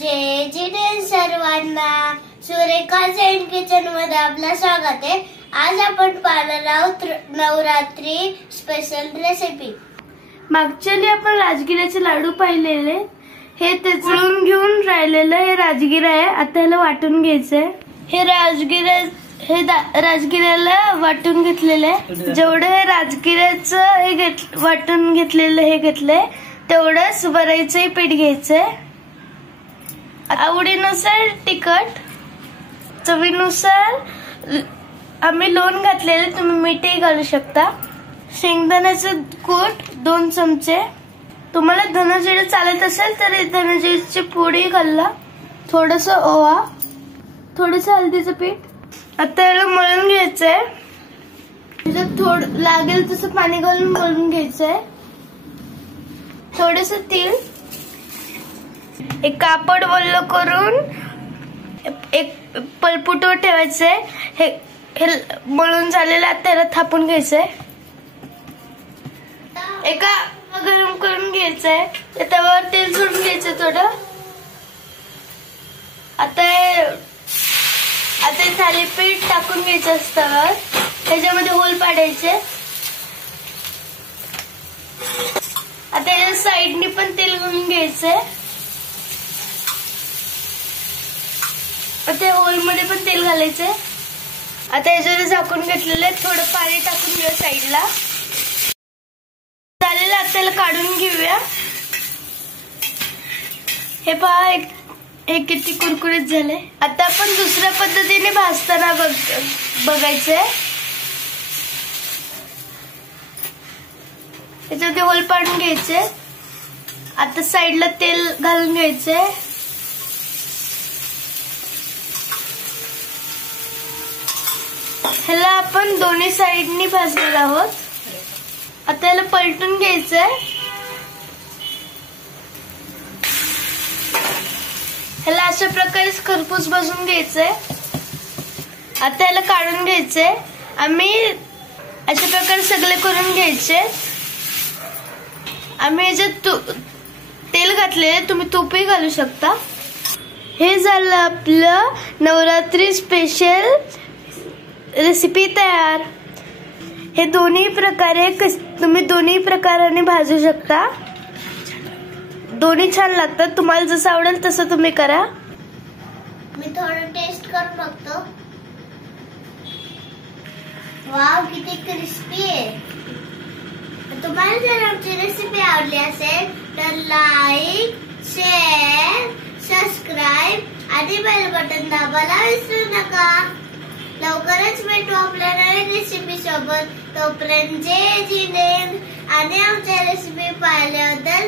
जय जिने सर्वांना Surekha Zen kitchen मध्ये आपलं स्वागत आहे। आज आपण पाहणार आहोत नवरात्री स्पेशल रेसिपी। मागच्याली आपण राजगिऱ्याचे लाडू पाहिलेले, हे तेचळून घेऊन राहिलेलं हे राजगिरा आहे। आता ह्याला वाटून घ्यायचंय। हे राजगिऱ्याला वाटून घेतलेलं आहे। जेवढं हे राजगिऱ्याचं हे वाटून घेतलेलं हे घेतलंय तेवढंच वरईचंही पीठ घ्यायचंय। आवडीनुसार तिखट, चवीनुसार आम्ही लोण घातलेले, तुम्ही मीठही घालू शकता। शेंगदाण्याचं कूट 2 चमचे, तुम्हाला धनजिरे चालत असेल तर धनजिरेची पुडी घाला, थोडस ओवा, थोडस हळदीचं पीठ। आता याला मळून घ्यायचंय। थोडं लागेल तसं पाणी घालून मळून घ्यायचंय। थोडस तेल, एक कापड ओलं करून एक पलपुटवर ठेवायचंय। हे मळून झालेलं आता त्याला थापून घ्यायचंय। एका गरम करून घ्यायचंय, त्यावर तेल सोडून घ्यायचं थोडं। आता थालीपीठ टाकून घ्यायचं असतं, त्याच्यामध्ये होल पाडायचे। आता या साईडनी पण तेल घालून घ्यायचंय। आता होल मध्ये पण तेल घालायचंय। आता याच्यावर झाकून घेतलेलं आहे, थोडं पाणी टाकून घेऊया साईडला। चालेल, आता याला काढून घेऊया। हे पहा, हे किती कुरकुरीत झाले। आता आपण दुसऱ्या पद्धतीने भाजताना बघायचंय। याच्यामध्ये होल पाडून घ्यायचे। आता साईडला तेल घालून घ्यायचंय। ह्याला आपण दोन्ही साईडनी भाजणार आहोत। आता याला पलटून घ्यायचंय। ह्याला अशा प्रकारे खरपूस भाजून घ्यायचंय। आता याला काढून घ्यायचंय। आम्ही अशा प्रकारे सगळे करून घ्यायचे। आम्ही याच्यात तेल घातले, तुम्ही तूपही घालू शकता। हे झालं आपलं नवरात्री स्पेशल रेसिपी तयार। हे दोन्ही प्रकारे तुम्ही दोन्ही प्रकाराने भाजू शकता, दोन्ही छान लागतात। तुम्हाला जसं आवडेल तसं तुम्ही करा। मी थोडं टेस्ट करून बघतो। वाव, किती क्रिस्पी आहे। तुम्हाला जर आमची रेसिपी आवडली असेल तर लाईक, शेअर, सबस्क्राईब आणि बेल बटन दाबायला विसरू नका। लवकरच भेटू आपल्या नवीन रेसिपी सोबत। तोपर्यंत जय जिनेंद्र आणि आमच्या रेसिपी पाहिल्याबद्दल